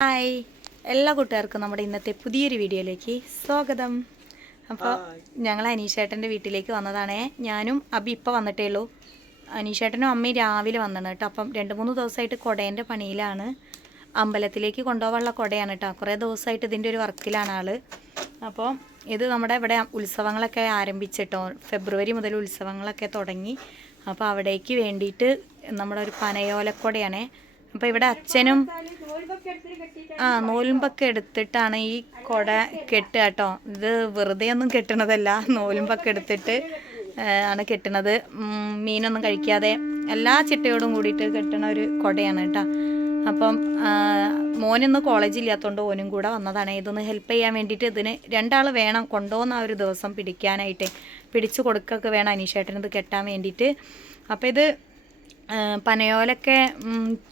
Hi, എല്ലാ കൂട്ടുകാർക്കും നമ്മുടെ ഇന്നത്തെ പുതിയൊരു വീഡിയോയിലേക്ക് സ്വാഗതം. അപ്പോൾ ഞങ്ങൾ അനീഷേട്ടൻ്റെ വീട്ടിലേക്ക് വന്നതാണേ. ഞാനും അബി ഇപ്പോൾ വന്നിട്ടേ ഉള്ളൂ. അനീഷേട്ടനും അമ്മയും രാവിലെ വന്നതാണ് കേട്ടോ. അപ്പം 2-3 ദിവസമായിട്ട് കുടേൻ്റെ പണിയിലാണ്. അമ്പലത്തിലേക്ക് കൊണ്ടുപോകാനുള്ള കുടയാണ് കേട്ടോ. കുറേ ദിവസമായിട്ട് ഇതിൻ്റെ ഒരു വർക്കിലാണ് ആൾ. അപ്പോൾ ഇത് നമ്മുടെ ഇവിടെ ഉത്സവങ്ങളൊക്കെ ആരംഭിച്ചിട്ടോ. ഫെബ്രുവരി മുതൽ ഉത്സവങ്ങളൊക്കെ തുടങ്ങി. അപ്പോൾ അവിടേക്ക് വേണ്ടിയിട്ട് നമ്മുടെ ഒരു പനയോലക്കൊടയാണേ. അപ്പോൾ ഇവിടെ അച്ഛനും നോലുമ്പൊക്കെ എടുത്തിട്ടാണ് ഈ കുട കെട്ടുക കേട്ടോ. ഇത് വെറുതെ ഒന്നും കെട്ടണതല്ല, നോലുമ്പൊക്കെ എടുത്തിട്ട് ആണ് കെട്ടണത്. മീനൊന്നും കഴിക്കാതെ എല്ലാ ചിട്ടയോടും കൂടിയിട്ട് കെട്ടണ ഒരു കുടയാണ് കേട്ടോ. അപ്പം മോനൊന്ന് കോളേജില്ലാത്തതുകൊണ്ട് ഓനും കൂടെ വന്നതാണ് ഇതൊന്ന് ഹെൽപ്പ് ചെയ്യാൻ വേണ്ടിയിട്ട്. ഇതിന് 2 ആൾ വേണം കൊണ്ടുപോകുന്ന ആ ഒരു ദിവസം പിടിക്കാനായിട്ട്. പിടിച്ചു കൊടുക്കൊക്കെ വേണം അനീഷേട്ടനത് കെട്ടാൻ വേണ്ടിയിട്ട്. അപ്പോൾ ഇത് പനയോലൊക്കെ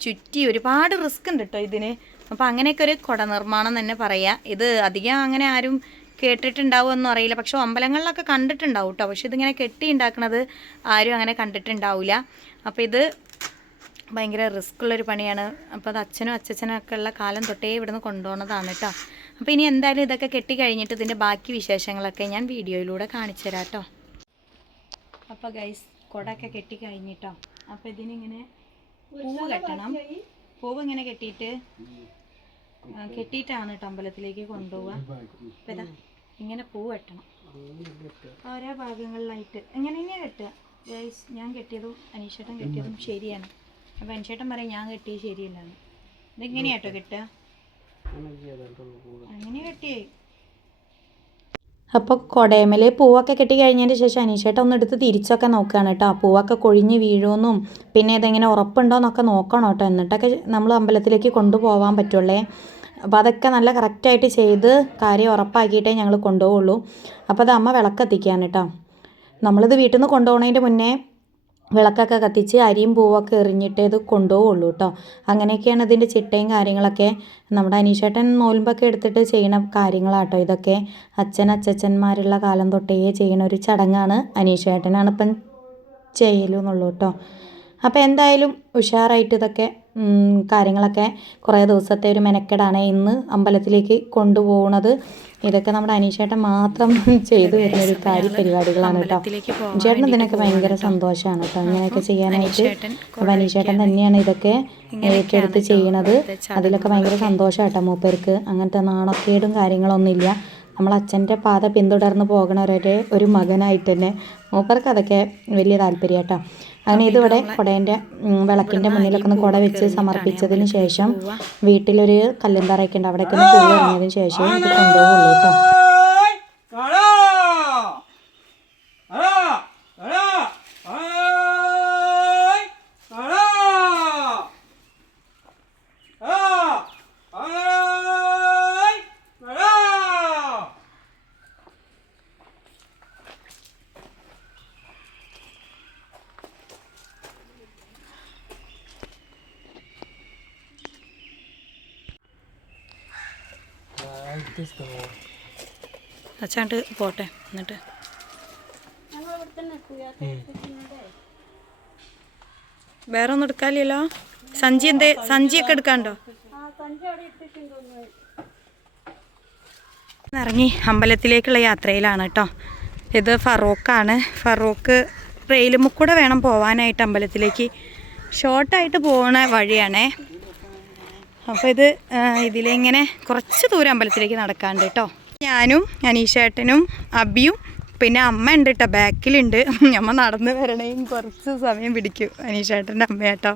ചുറ്റി ഒരുപാട് റിസ്ക് ഉണ്ട് കേട്ടോ ഇതിന്. അപ്പോൾ അങ്ങനെയൊക്കെ ഒരു കുട നിർമ്മാണം തന്നെ പറയാം. ഇത് അധികം അങ്ങനെ ആരും കേട്ടിട്ടുണ്ടാവുമെന്നും അറിയില്ല, പക്ഷെ അമ്പലങ്ങളിലൊക്കെ കണ്ടിട്ടുണ്ടാവും കേട്ടോ. പക്ഷെ ഇതിങ്ങനെ കെട്ടി ഉണ്ടാക്കുന്നത് ആരും അങ്ങനെ കണ്ടിട്ടുണ്ടാവില്ല. അപ്പോൾ ഇത് ഭയങ്കര റിസ്ക് ഉള്ളൊരു പണിയാണ്. അപ്പോൾ അത് അച്ഛനും അച്ഛനൊക്കെ ഉള്ള കാലം തൊട്ടേ ഇവിടുന്ന് കൊണ്ടുപോകുന്നതാണ് കേട്ടോ. അപ്പോൾ ഇനി എന്തായാലും ഇതൊക്കെ കെട്ടി കഴിഞ്ഞിട്ട് ഇതിൻ്റെ ബാക്കി വിശേഷങ്ങളൊക്കെ ഞാൻ വീഡിയോയിലൂടെ കാണിച്ചു തരാം കേട്ടോ. അപ്പോൾ ഗൈസ്, കുടയൊക്കെ കെട്ടി കഴിഞ്ഞിട്ടോ. അപ്പോൾ ഇതിനിങ്ങനെ പൂവ് കെട്ടണം. പൂവ് ഇങ്ങനെ കെട്ടിയിട്ടാണ് കേട്ടോ അമ്പലത്തിലേക്ക് കൊണ്ടുപോവുക. അപ്പോൾ ഇതാ ഇങ്ങനെ പൂവ് കെട്ടണം ഓരോ ഭാഗങ്ങളിലായിട്ട്. ഇങ്ങനെ തന്നെയാണ് കെട്ടുക ഗൈസ്. ഞാൻ കെട്ടിയതും അനീഷേട്ടൻ കെട്ടിയതും ശരിയാണ്. അപ്പോൾ അനീഷേട്ടൻ പറയും ഞാൻ കെട്ടിയത് ശരിയല്ലാന്ന്. ഇതെങ്ങനെയാട്ടോ കെട്ടുക? അങ്ങനെ കെട്ടിയേ. അപ്പോൾ കുടയമേൽ പൂവൊക്കെ കെട്ടി കഴിഞ്ഞതിന് ശേഷം അനീഷേട്ടൻ ഒന്ന് എടുത്ത് തിരിച്ചൊക്കെ നോക്കുകയാണ് കേട്ടോ. പൂവൊക്കെ കൊഴിഞ്ഞ് വീഴുമെന്നും പിന്നെ ഇതെങ്ങനെ ഉറപ്പുണ്ടോയെന്നൊക്കെ നോക്കണം കേട്ടോ. എന്നിട്ടൊക്കെ നമ്മൾ അമ്പലത്തിലേക്ക് കൊണ്ടുപോകാൻ പറ്റുള്ളേ. അപ്പോൾ അതൊക്കെ നല്ല കറക്റ്റായിട്ട് ചെയ്ത് കാര്യം ഉറപ്പാക്കിയിട്ടേ ഞങ്ങൾ കൊണ്ടുപോകുള്ളൂ. അപ്പോൾ അത് അമ്മ വിളക്കെത്തിക്കുകയാണ് കേട്ടോ. നമ്മളിത് വീട്ടിൽ നിന്ന് കൊണ്ടുപോകുന്നതിൻ്റെ മുന്നേ വിളക്കൊക്കെ കത്തിച്ച് അരിയും പൂവൊക്കെ എറിഞ്ഞിട്ടേ ഇത് കൊണ്ടുപോകുള്ളൂ കേട്ടോ. അങ്ങനെയൊക്കെയാണ് ഇതിൻ്റെ ചിട്ടയും കാര്യങ്ങളൊക്കെ. നമ്മുടെ അനീഷേട്ടൻ നോലുമ്പൊക്കെ എടുത്തിട്ട് ചെയ്യണ കാര്യങ്ങളാട്ടോ ഇതൊക്കെ. അച്ഛനച്ഛന്മാരുള്ള കാലം തൊട്ടേ ചെയ്യണ ഒരു ചടങ്ങാണ്. അനീഷേട്ടനാണ് ഇപ്പം ചെയ്യലെന്നുള്ളൂ കേട്ടോ. അപ്പോൾ എന്തായാലും ഉഷാറായിട്ട് ഇതൊക്കെ കാര്യങ്ങളൊക്കെ കുറേ ദിവസത്തെ ഒരു മെനക്കെടാണ് ഇന്ന് അമ്പലത്തിലേക്ക് കൊണ്ടുപോകുന്നത്. ഇതൊക്കെ നമ്മുടെ അനീഷേട്ടൻ മാത്രം ചെയ്തു വരുന്നൊരു പരിപാടികളാണ് കേട്ടോ. ചേട്ടൻ ഇതിനൊക്കെ ഭയങ്കര സന്തോഷമാണ് കേട്ടോ ഇങ്ങനെയൊക്കെ ചെയ്യാനായിട്ട്. അപ്പോൾ അനീഷേട്ടൻ തന്നെയാണ് ഇതൊക്കെ ഏറ്റെടുത്ത് ചെയ്യണത്. അതിലൊക്കെ ഭയങ്കര സന്തോഷമാണ് കേട്ടോ മൂപ്പർക്ക്. അങ്ങനത്തെ നാണക്കേടും കാര്യങ്ങളൊന്നുമില്ല. നമ്മൾ അച്ഛൻ്റെ പാത പിന്തുടർന്ന് പോകണവരുടെ ഒരു മകനായിട്ട് തന്നെ മൂപ്പർക്ക് അതൊക്കെ വലിയ താല്പര്യം കേട്ടോ. അങ്ങനെ ഇതിവിടെ കുടേൻ്റെ വിളക്കിൻ്റെ മുന്നിലൊക്കെ ഒന്ന് കുട വെച്ച് സമർപ്പിച്ചതിന് ശേഷം വീട്ടിലൊരു കല്ലുംതറയൊക്കെ ഉണ്ട്, അവിടേക്ക് ഒന്ന് പൂവ് ഇറങ്ങിയതിന് ശേഷം ഇത് കൊണ്ടുപോകുള്ളൂ കേട്ടോ. അച്ഛാണ്ട് പോട്ടെ. എന്നിട്ട് വേറെ ഒന്നും എടുക്കാനില്ലല്ലോ. സഞ്ചിയൊക്കെ എടുക്കാണ്ടോ? ഇറങ്ങി അമ്പലത്തിലേക്കുള്ള യാത്രയിലാണ് കേട്ടോ. ഇത് ഫറൂഖാണ്. ഫറൂഖ് റെയിലുമ്മ കൂടെ വേണം പോവാനായിട്ട് അമ്പലത്തിലേക്ക്. ഷോർട്ടായിട്ട് പോകുന്ന വഴിയാണേ. അപ്പോൾ ഇതിലിങ്ങനെ കുറച്ച് ദൂരം അമ്പലത്തിലേക്ക് നടക്കാണ്ട് കേട്ടോ. ഞാനും അനീഷേട്ടനും അബിയും പിന്നെ അമ്മ ഉണ്ട് കേട്ടോ, ബാക്കിലുണ്ട്. അമ്മ നടന്ന് വരണേയും കുറച്ച് സമയം പിടിക്കും. അനീഷേട്ടൻ്റെ അമ്മ കേട്ടോ.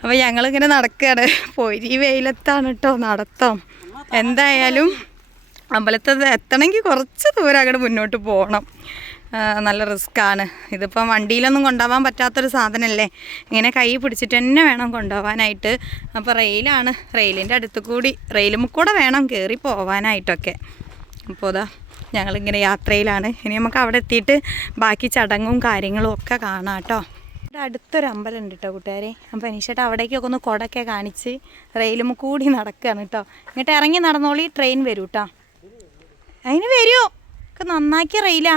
അപ്പോൾ ഞങ്ങളിങ്ങനെ നടക്കുകയാണ്. പോയി വെയിലത്താണ് കേട്ടോ നടത്തം. എന്തായാലും അമ്പലത്തിൽ എത്തണമെങ്കിൽ കുറച്ച് ദൂരം അങ്ങോട്ട് മുന്നോട്ട് പോകണം. നല്ല റിസ്ക്കാണ്. ഇതിപ്പം വണ്ടിയിലൊന്നും കൊണ്ടുപോകാൻ പറ്റാത്തൊരു സാധനമല്ലേ. ഇങ്ങനെ കൈ പിടിച്ചിട്ട് തന്നെ വേണം കൊണ്ടുപോകാനായിട്ട്. അപ്പോൾ റെയിലാണ്. റെയിലിൻ്റെ അടുത്ത് കൂടി റെയിലും കൂടെ വേണം കയറി പോകാനായിട്ടൊക്കെ. അപ്പോൾ അതാ ഞങ്ങളിങ്ങനെ യാത്രയിലാണ്. ഇനി നമുക്ക് അവിടെ എത്തിയിട്ട് ബാക്കി ചടങ്ങും കാര്യങ്ങളും ഒക്കെ കാണാം കേട്ടോ. ഇവിടെ അടുത്തൊരു അമ്പലം ഉണ്ട് കേട്ടോ കൂട്ടുകാരെ. അപ്പോൾ അനീഷേട്ടാ അവിടേക്കൊക്കെ ഒന്ന് കുടയൊക്കെ കാണിച്ച് റെയിലും കൂടി നടക്കുകയാണ് കേട്ടോ. ഇങ്ങോട്ട് ഇറങ്ങി നടന്നോളി, ട്രെയിൻ വരൂ കേട്ടോ. അതിന് വരുമോ ഒക്കെ നന്നാക്കിയ റെയിലാ.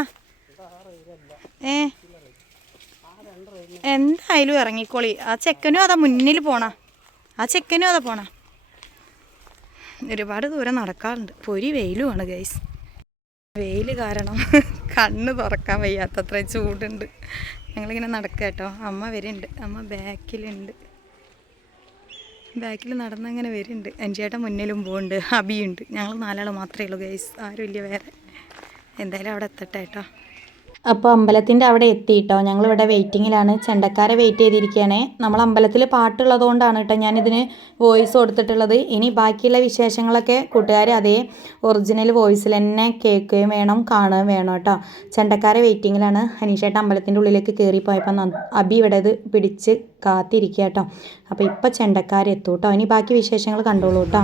എന്തായാലും ഇറങ്ങിക്കോളി. ആ ചെക്കനും അതാ മുന്നിൽ പോണ, ആ ചെക്കനും അതാ പോണ. ഒരുപാട് ദൂരം നടക്കാറുണ്ട്. പൊരി വെയിലുമാണ് ഗൈസ്. വെയിൽ കാരണം കണ്ണ് തുറക്കാൻ വയ്യാത്തത്ര ചൂടുണ്ട്. ഞങ്ങളിങ്ങനെ നടക്കുക കേട്ടോ. അമ്മ വരുന്നുണ്ട്, അമ്മ ബാക്കിലുണ്ട്. ബാക്കിൽ നടന്നങ്ങനെ വരുന്നുണ്ട്. അഞ്ചേട്ടൻ മുന്നിലും പോകുന്നുണ്ട്, അബിയുണ്ട്. ഞങ്ങൾ 4 ആൾ മാത്രമേ ഉള്ളൂ ഗൈസ്, ആരും ഇല്ല വേറെ. എന്തായാലും അവിടെ എത്തട്ടെ കേട്ടോ. അപ്പോൾ അമ്പലത്തിൻ്റെ അവിടെ എത്തിയിട്ടോ. ഞങ്ങളിവിടെ വെയിറ്റിങ്ങിലാണ്. ചെണ്ടക്കാരെ വെയിറ്റ് ചെയ്തിരിക്കുകയാണേ. നമ്മൾ അമ്പലത്തിൽ പാട്ടുള്ളത് കൊണ്ടാണ് കേട്ടോ ഞാനിതിന് വോയിസ് കൊടുത്തിട്ടുള്ളത്. ഇനി ബാക്കിയുള്ള വിശേഷങ്ങളൊക്കെ കൂട്ടുകാർ അതേ ഒറിജിനൽ വോയിസിൽ തന്നെ കേൾക്കുകയും വേണം, കാണുകയും വേണം കേട്ടോ. ചെണ്ടക്കാരെ വെയിറ്റിങ്ങിലാണ്. അനീഷേട്ട അമ്പലത്തിൻ്റെ ഉള്ളിലേക്ക് കയറിപ്പോയപ്പോൾ അബി ഇവിടെ ഇത് പിടിച്ച് കാത്തിരിക്കുക കേട്ടോ. അപ്പോൾ ഇപ്പോൾ ചെണ്ടക്കാരെത്തും കേട്ടോ. ഇനി ബാക്കി വിശേഷങ്ങൾ കണ്ടോളൂ കേട്ടോ.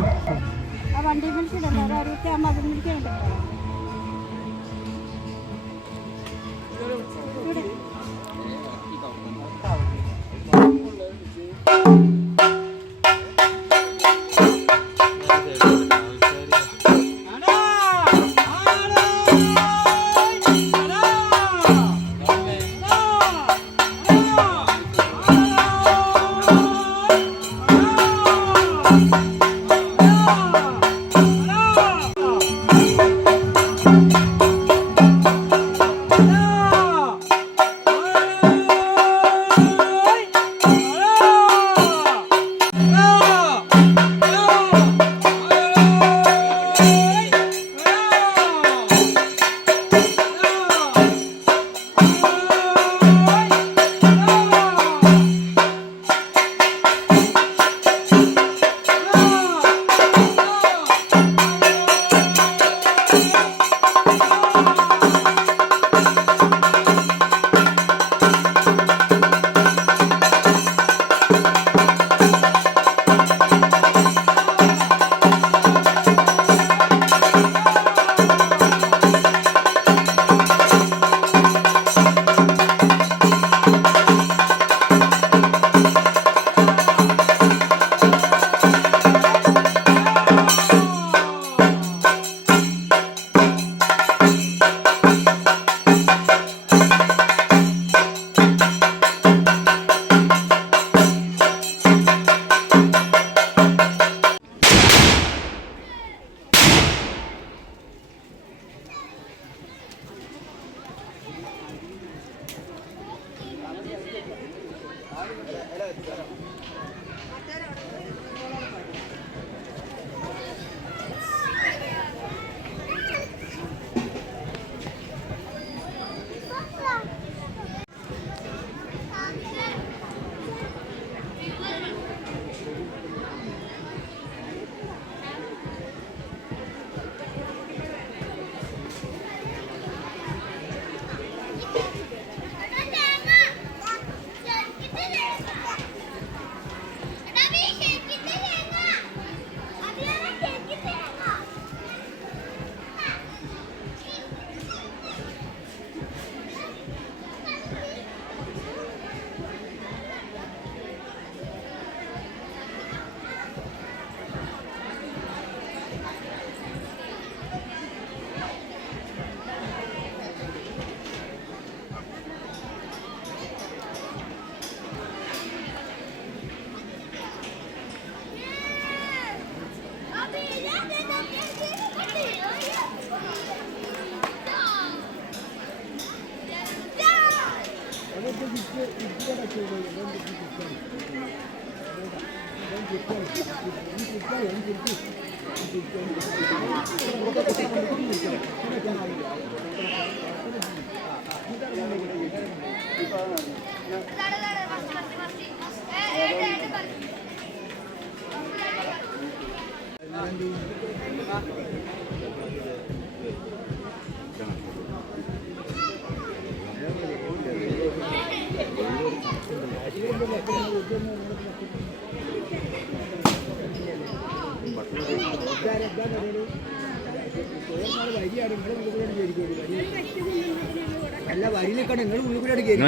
അല്ല വരിയിലേക്കാണ് നിങ്ങൾ ഉള്ളിക്കൂടെ കയറി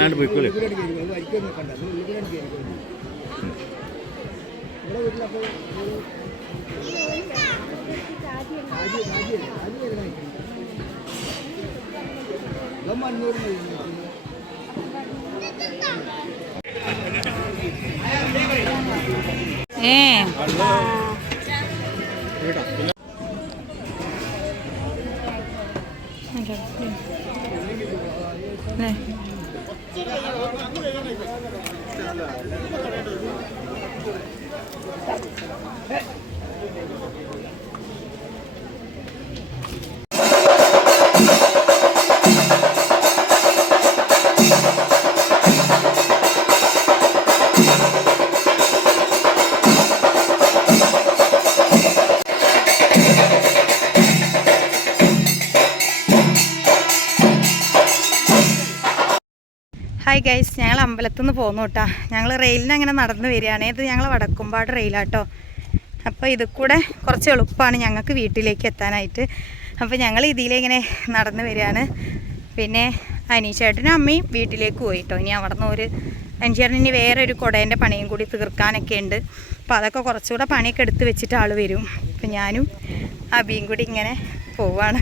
വരിക്കൊന്നും കണ്ട ഉള്ളിക്കൂടെ കയറി നിങ്ങളുടെ വീട്ടിലപ്പോൾ മണ്ണൂർ ഹായ് ഗൈസ്, ഞങ്ങൾ അമ്പലത്തിൽ നിന്ന് പോന്നു കേട്ടോ. ഞങ്ങൾ റെയിലിന് അങ്ങനെ നടന്ന് വരികയാണ്. ഇത് ഞങ്ങൾ വടക്കുംപാട് റെയിലാട്ടോ. അപ്പോൾ ഇത് കൂടെ കുറച്ച് എളുപ്പമാണ് ഞങ്ങൾക്ക് വീട്ടിലേക്ക് എത്താനായിട്ട്. അപ്പോൾ ഞങ്ങൾ ഇതിലിങ്ങനെ നടന്ന് വരികയാണ്. പിന്നെ അനീഷേട്ടനും അമ്മയും വീട്ടിലേക്ക് പോയി കേട്ടോ. ഇനി അവിടെ നിന്ന് അനീഷേട്ടൻ ഇനി വേറെ ഒരു കുടേൻ്റെ പണിയും കൂടി തീർക്കാനൊക്കെ ഉണ്ട്. അപ്പോൾ അതൊക്കെ കുറച്ചുകൂടെ പണിയൊക്കെ എടുത്ത് വെച്ചിട്ട് ആൾ വരും. അപ്പോൾ ഞാനും അബിയും കൂടി ഇങ്ങനെ പോവാണ്.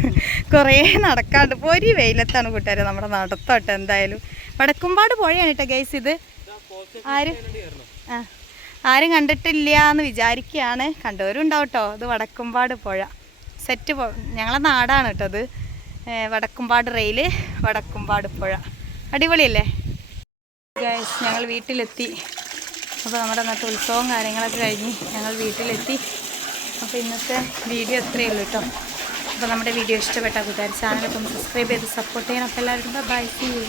കുറേ നടക്കാണ്ട് ഒരു വെയിലത്താണ് കൂട്ടുകാരെ നമ്മുടെ നടത്തോട്ടെ. എന്തായാലും വടക്കുംപാട് പുഴയാണ് കേട്ടോ ഗൈസ്. ഇത് ആരും കണ്ടിട്ടില്ല എന്ന് വിചാരിക്കുകയാണ്. കണ്ടവരും ഉണ്ടാവും കേട്ടോ. ഇത് വടക്കുംപാട് പുഴ സെറ്റ് ഞങ്ങളെ നാടാണ് കേട്ടോ. ഇത് വടക്കുംപാട് റെയിൽ, വടക്കുംപാട് പുഴ. അടിപൊളിയല്ലേ ഗൈസ്? ഞങ്ങൾ വീട്ടിലെത്തി. അപ്പോൾ നമ്മുടെ ഇന്നത്തെ ഉത്സവവും കാര്യങ്ങളൊക്കെ കഴിഞ്ഞ് ഞങ്ങൾ വീട്ടിലെത്തി. അപ്പോൾ ഇന്നത്തെ വീഡിയോ ഇത്രയേ ഉള്ളൂ കേട്ടോ. അപ്പോൾ നമ്മുടെ വീഡിയോ ഇഷ്ടപ്പെട്ട കൂട്ടുകാർ ചാനലൊക്കെ ഒന്ന് സബ്സ്ക്രൈബ് ചെയ്ത് സപ്പോർട്ട് ചെയ്യണം. അപ്പോൾ എല്ലാവർക്കും ബൈ, സീ യു.